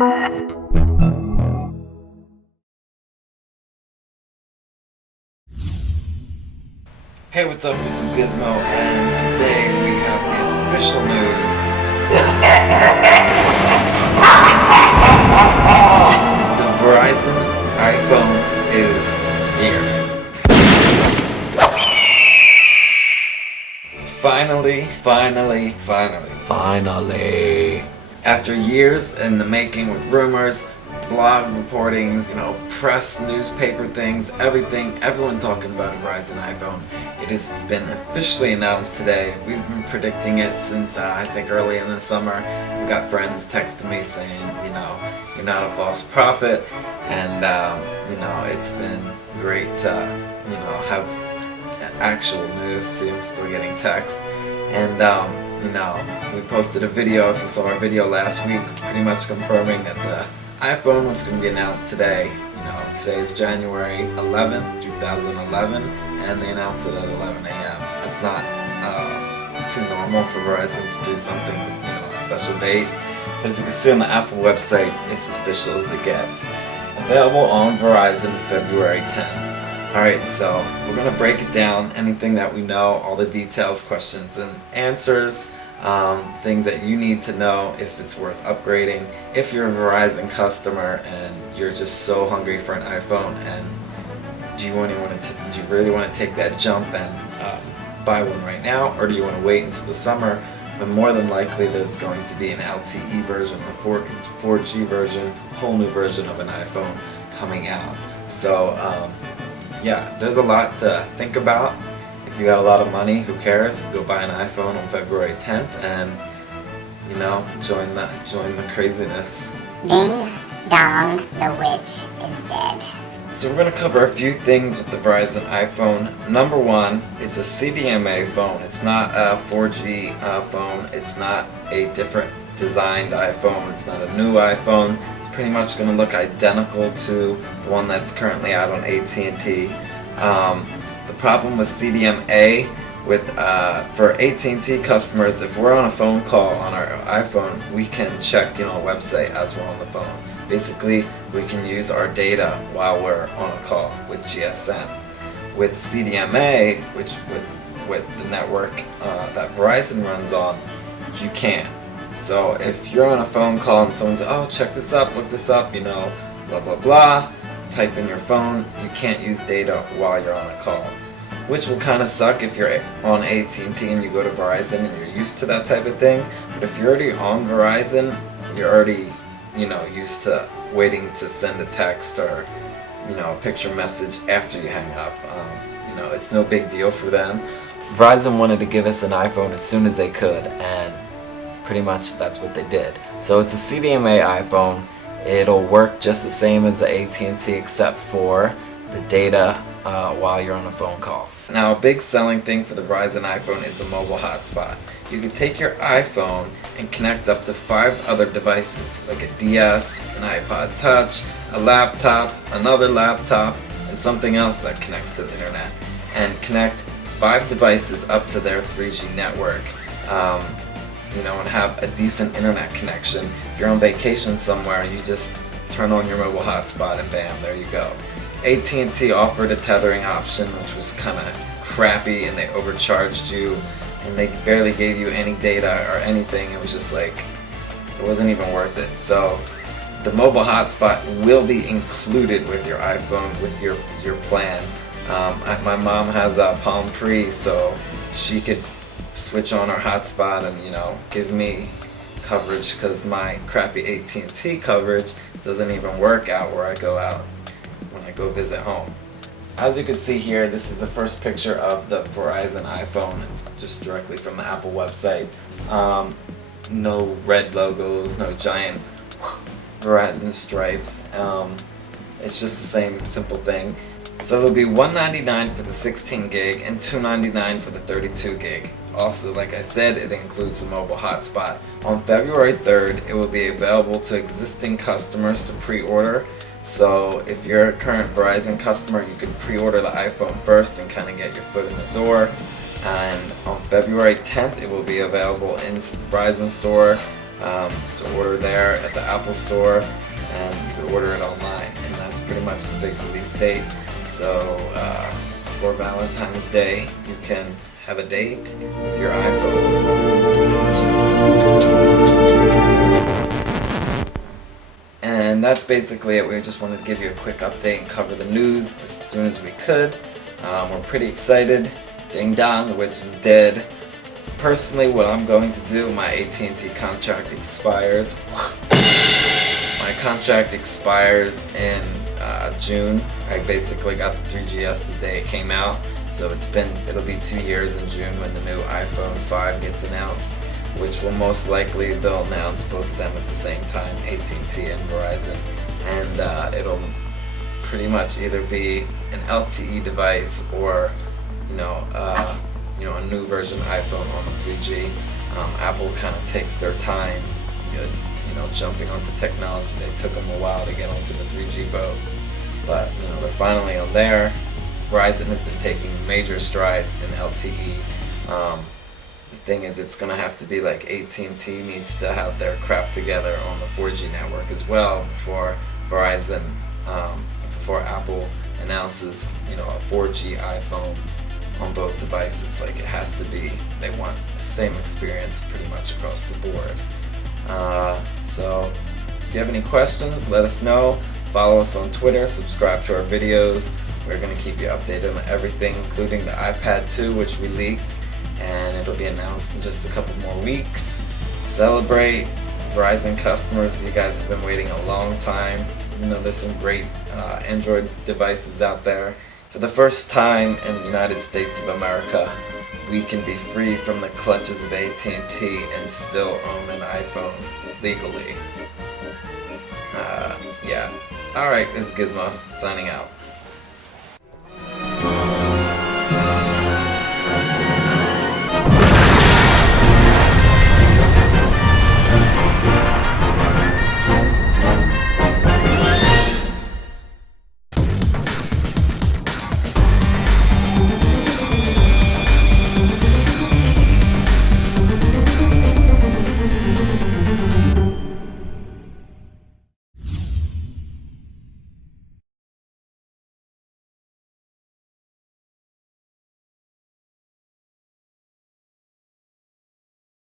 Hey, what's up? This is Gizmo, and today we have the official news. The Verizon iPhone is here. Finally. After years in the making with rumors, blog reportings, press, newspaper things, everyone talking about a Verizon iPhone. It has been officially announced today. We've been predicting it since I think early in the summer. We've got friends texting me saying, you're not a false prophet, and it's been great to, have actual news. See, I'm still getting texts, and we posted a video. If you saw our video last week, pretty much confirming that the iPhone was going to be announced today. Today is January 11th, 2011, and they announced it at 11 a.m. That's not too normal for Verizon to do something with a special date. But as you can see on the Apple website, it's as official as it gets. Available on Verizon February 10th. Alright, so we're going to break it down, anything that we know, all the details, questions and answers. Things that you need to know if it's worth upgrading, if you're a Verizon customer and you're just so hungry for an iPhone, and do you really want to take that jump and buy one right now, or do you want to wait until the summer when more than likely there's going to be an LTE version, a 4G version, whole new version of an iPhone coming out. So yeah, there's a lot to think about. If you got a lot of money, who cares? Go buy an iPhone on February 10th and, join the craziness. Ding dong, the witch is dead. So we're going to cover a few things with the Verizon iPhone. Number one, it's a CDMA phone. It's not a 4G phone. It's not a different designed iPhone. It's not a new iPhone. It's pretty much going to look identical to the one that's currently out on at&t. The problem with CDMA for at&t customers, if we're on a phone call on our iPhone, we can check a website as we're on the phone. Basically, we can use our data while we're on a call with GSM. With CDMA, which with the network that Verizon runs on, you can't. So if you're on a phone call and someone says, "Oh, check this up, look this up," blah blah blah, type in your phone, you can't use data while you're on a call, which will kind of suck if you're on at&t and you go to Verizon and you're used to that type of thing. But if you're already on Verizon, you're already used to waiting to send a text or a picture message after you hang up. It's no big deal for them. Verizon wanted to give us an iPhone as soon as they could, and pretty much that's what they did. So it's a CDMA iPhone. It'll work just the same as the at&t except for the data while you're on a phone call. Now, a big selling thing for the Verizon iPhone is a mobile hotspot. You can take your iPhone and connect up to 5 other devices, like a DS, an iPod Touch, a laptop, another laptop, and something else that connects to the internet, and connect 5 devices up to their 3G network. And have a decent internet connection. If you're on vacation somewhere, you just turn on your mobile hotspot and bam, there you go. at&t offered a tethering option, which was kind of crappy, and they overcharged you, and they barely gave you any data or anything. It was just like, it wasn't even worth it. So the mobile hotspot will be included with your iPhone, with your plan. My mom has a Palm Pre, so she could switch on our hotspot and give me coverage, because my crappy at&t coverage doesn't even work out where I go out when I go visit home. As you can see here, this is the first picture of the Verizon iPhone. It's just directly from the Apple website. No red logos, no giant Verizon stripes. It's just the same simple thing. So it'll be $199 for the 16 gig and $299 for the 32 gig. Also, like I said, it includes a mobile hotspot. On February 3rd, it will be available to existing customers to pre-order. So if you're a current Verizon customer, you can pre-order the iPhone first and kind of get your foot in the door. And on February 10th, it will be available in the Verizon store. to order there at the Apple Store, and you can order it online. And that's pretty much the big release date. So for Valentine's Day, you can have a date with your iPhone. And that's basically it. We just wanted to give you a quick update and cover the news as soon as we could. We're pretty excited. Ding dong, the witch is dead. Personally, what I'm going to do, my at&t contract expires. My contract expires in June. I basically got the 3GS the day it came out, so it'll be 2 years in June when the new iPhone 5 gets announced, which will most likely they'll announce both of them at the same time, at&t and Verizon, and it'll pretty much either be an LTE device or a new version iPhone on the 3G. Apple kind of takes their time, jumping onto technology. They took them a while to get onto the 3G boat, but they're finally on there. Verizon has been taking major strides in LTE. The thing is, it's going to have to be like at&t needs to have their crap together on the 4G network as well before Verizon, before Apple announces a 4G iPhone on both devices. Like, it has to be, they want the same experience pretty much across the board. So if you have any questions, let us know. Follow us on Twitter, subscribe to our videos. We're going to keep you updated on everything, including the iPad 2, which we leaked, and it'll be announced in just a couple more weeks. Celebrate, Verizon customers. You guys have been waiting a long time. There's some great Android devices out there. For the first time in the United States of America, we can be free from the clutches of at&t and still own an iPhone legally. Yeah. Alright, this is Gizmo, signing out.